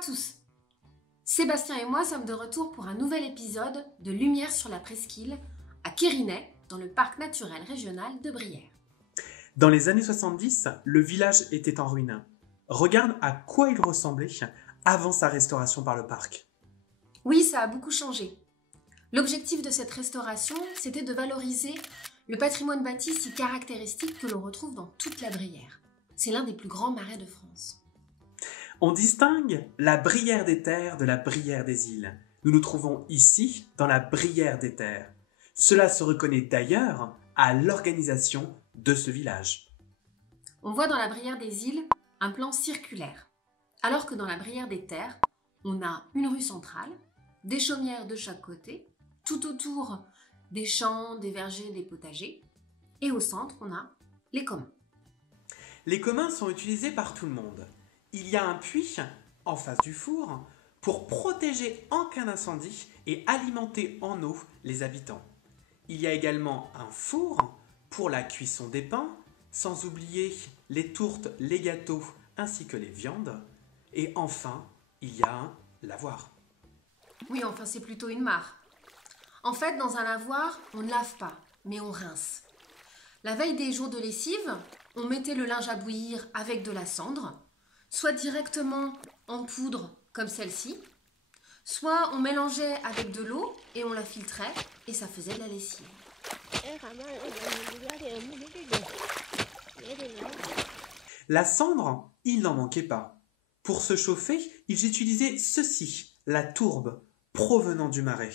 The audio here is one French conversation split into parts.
tous! Sébastien et moi sommes de retour pour un nouvel épisode de Lumière sur la Presqu'île à Quérinay, dans le parc naturel régional de Brière. Dans les années 70, le village était en ruine. Regarde à quoi il ressemblait avant sa restauration par le parc. Oui, ça a beaucoup changé. L'objectif de cette restauration, c'était de valoriser le patrimoine bâti si caractéristique que l'on retrouve dans toute la Brière. C'est l'un des plus grands marais de France. On distingue la Brière des Terres de la Brière des Îles. Nous nous trouvons ici dans la Brière des Terres. Cela se reconnaît d'ailleurs à l'organisation de ce village. On voit dans la Brière des Îles un plan circulaire, alors que dans la Brière des Terres, on a une rue centrale, des chaumières de chaque côté, tout autour des champs, des vergers, des potagers, et au centre, on a les communs. Les communs sont utilisés par tout le monde. Il y a un puits en face du four pour protéger en cas d'incendie et alimenter en eau les habitants. Il y a également un four pour la cuisson des pains, sans oublier les tourtes, les gâteaux ainsi que les viandes. Et enfin, il y a un lavoir. Oui, enfin c'est plutôt une mare. En fait, dans un lavoir, on ne lave pas, mais on rince. La veille des jours de lessive, on mettait le linge à bouillir avec de la cendre, soit directement en poudre comme celle-ci, soit on mélangeait avec de l'eau et on la filtrait et ça faisait de la lessive. La cendre, il n'en manquait pas. Pour se chauffer, ils utilisaient ceci, la tourbe, provenant du marais.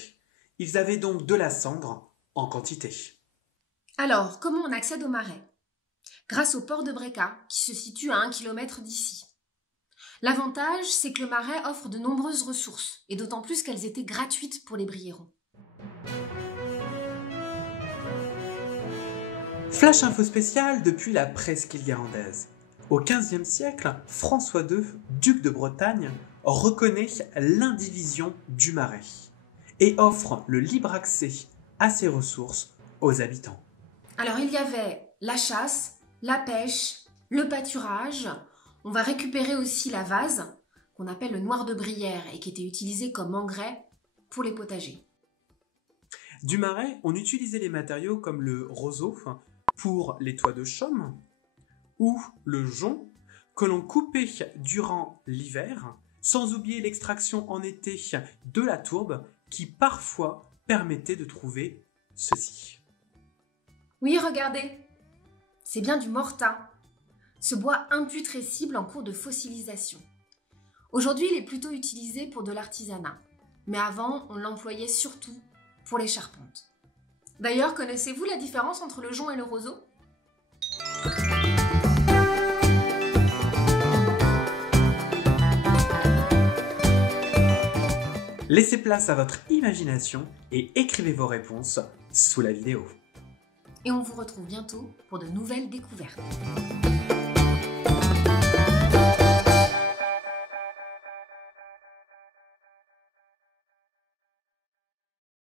Ils avaient donc de la cendre en quantité. Alors, comment on accède au marais? Grâce au port de Bréca, qui se situe à 1 km d'ici. L'avantage, c'est que le marais offre de nombreuses ressources, et d'autant plus qu'elles étaient gratuites pour les Briérons. Flash info spécial depuis la presqu'île guérandaise. Au XVe siècle, François II, duc de Bretagne, reconnaît l'indivision du marais et offre le libre accès à ses ressources aux habitants. Alors il y avait la chasse, la pêche, le pâturage. On va récupérer aussi la vase, qu'on appelle le noir de Brière et qui était utilisé comme engrais pour les potagers. Du marais, on utilisait les matériaux comme le roseau pour les toits de chaume ou le jonc que l'on coupait durant l'hiver, sans oublier l'extraction en été de la tourbe qui parfois permettait de trouver ceci. Oui, regardez, c'est bien du morta, ce bois imputrescible en cours de fossilisation. Aujourd'hui, il est plutôt utilisé pour de l'artisanat, mais avant, on l'employait surtout pour les charpentes. D'ailleurs, connaissez-vous la différence entre le jonc et le roseau ? Laissez place à votre imagination et écrivez vos réponses sous la vidéo. Et on vous retrouve bientôt pour de nouvelles découvertes.